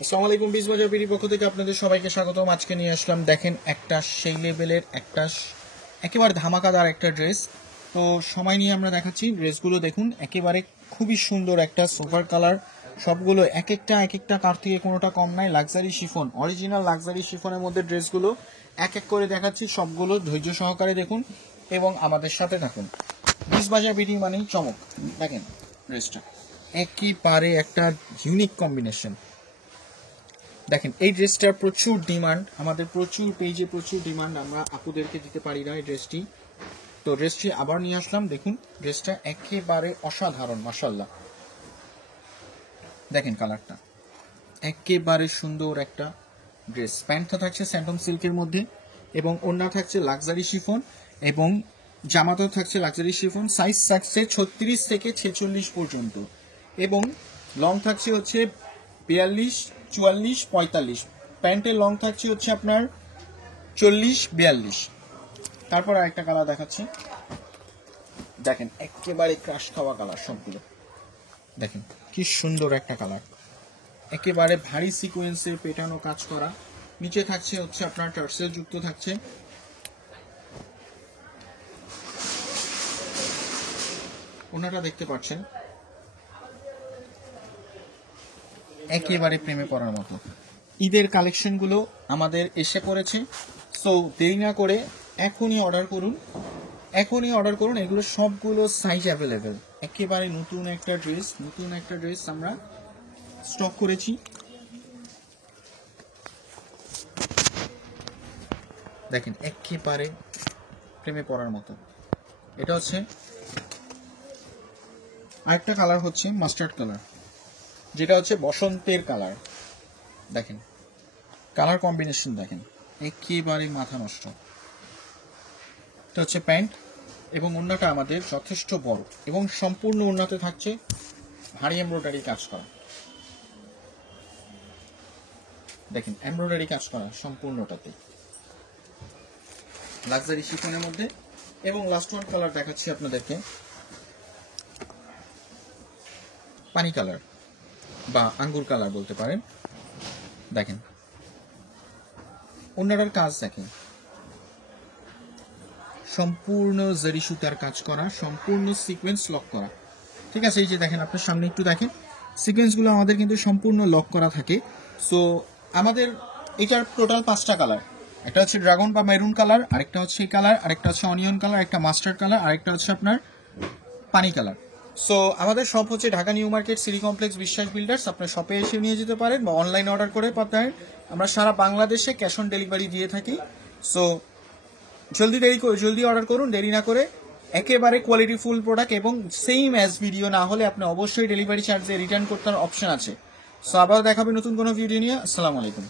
আসসালামু আলাইকুম, বিশ বাজার বিডি পক্ষ থেকে আপনাদের সবাইকে স্বাগতম। আজকে নিয়ে আসলাম, দেখেন, একটা সেই লেভেলের একটা একেবারে ধামাকাদার একটা ড্রেস। তো সময় নিয়ে আমরা দেখাচ্ছি ড্রেসগুলো। দেখুন, একেবারে খুবই সুন্দর একটা সোফার কালার, সবগুলো এক একটা কার থেকে কোনোটা কম নাই। লাক্সারি শিফন, অরিজিনাল লাক্সারি শিফনের মধ্যে ড্রেসগুলো এক এক করে দেখাচ্ছি, সবগুলো ধৈর্য সহকারে দেখুন এবং আমাদের সাথে থাকুন। বিশ বাজার বিডি মানেই চমক। দেখেন ড্রেসটা একেবারে একটা ইউনিক কম্বিনেশন। দেখেন এই ড্রেসটার প্রচুর ডিমান্ড, আমাদের প্রচুর পেজে প্রচুর ডিমান্ড, আমরা আপুদেরকে দিতে পারি না এই ড্রেসটি। তো ড্রেসটি আবার নিয়ে আসলাম। দেখুন ড্রেসটা একেবারে অসাধারণ, মাশাআল্লাহ। দেখেন কালারটা একেবারে সুন্দর একটা ড্রেস। প্যান্টটা থাকছে স্যান্টম সিল্কের মধ্যে এবং ওড়না থাকছে লাক্সারি শিফন এবং জামাতেও থাকছে লাক্সারি শিফন। সাইজ থাকছে 36 থেকে 46 পর্যন্ত এবং লং থাকছে হচ্ছে 42, 44, 45। প্যান্টের লং থাকছে হচ্ছে আপনার 40, 42। তারপর আরেকটা কালার দেখাচ্ছি। দেখেন একেবারে ক্রাশ খাওয়া কালার সবগুলো। দেখেন কি সুন্দর একটা কালার, একেবারে ভারী সিকোয়েন্সের পেটানো কাজ করা। নিচে থাকছে হচ্ছে আপনার টার্সেল যুক্ত থাকছে। ওনাটা দেখতে পাচ্ছেন একেবারে প্রেমে পড়ার মতো। ঈদের কালেকশনগুলো আমাদের এসে পড়েছে, সো দেরি না করে এখনই অর্ডার করুন, এখনই অর্ডার করুন। এগুলো সবগুলো সাইজ অ্যাভেলেবেল। একেবারে নতুন একটা ড্রেস আমরা স্টক করেছি। দেখেন একেবারে প্রেমে পড়ার মতো। এটা হচ্ছে আরেকটা কালার, হচ্ছে মাস্টার্ড কালার, যেটা হচ্ছে বসন্তের কালার। দেখেন কালার কম্বিনেশন, দেখেন একেবারে মাথা নষ্ট। এটা হচ্ছে প্যান্ট এবং ওড়নাটা আমাদের যথেষ্ট বড় এবং সম্পূর্ণ ওড়নাতে থাকছে ভারী এমব্রয়ডারি কাজ করা। দেখেন এমব্রয়ডারি কাজ করা সম্পূর্ণটাতে, লাক্সারি শিফনের মধ্যে। এবং লাস্ট ওয়ান কালার দেখাচ্ছি আপনাদেরকে, পানি কালার বা আঙ্গুর কালার বলতে পারেন। দেখেন ওড়নাটার কাজ, দেখেন সম্পূর্ণ জরি সুতার কাজ করা, সম্পূর্ণ সিকোয়েন্স লক করা। ঠিক আছে, এই যে দেখেন আপনার সামনে একটু দেখেন, সিকোয়েন্সগুলো আমাদের কিন্তু সম্পূর্ণ লক করা থাকে। সো আমাদের এটার টোটাল 5টা কালার। একটা হচ্ছে ড্রাগন বা মেরুন কালার, আরেকটা হচ্ছে এই কালার, আরেকটা হচ্ছে অনিয়ন কালার, একটা মাস্টার্ড কালার, আরেকটা হচ্ছে আপনার পানি কালার। সো আমাদের শপ হচ্ছে Dhaka new market, city complex, বিশ্বাস বিল্ডার্স। আপনার শপে এসে নিয়ে যেতে পারেন বা অনলাইন অর্ডার করে পাবেন। আমরা সারা বাংলাদেশে ক্যাশ অন ডেলিভারি দিয়ে থাকি। সো জলদি অর্ডার করুন, দেরি না করে। একেবারে কোয়ালিটি ফুল প্রোডাক্ট এবং সেম অ্যাজ ভিডিও না হলে আপনি অবশ্যই ডেলিভারি চার্জে রিটার্ন করতে অপশন আছে। সো আবার দেখাবে নতুন কোনো ভিডিও নিয়ে। আসসালামু আলাইকুম।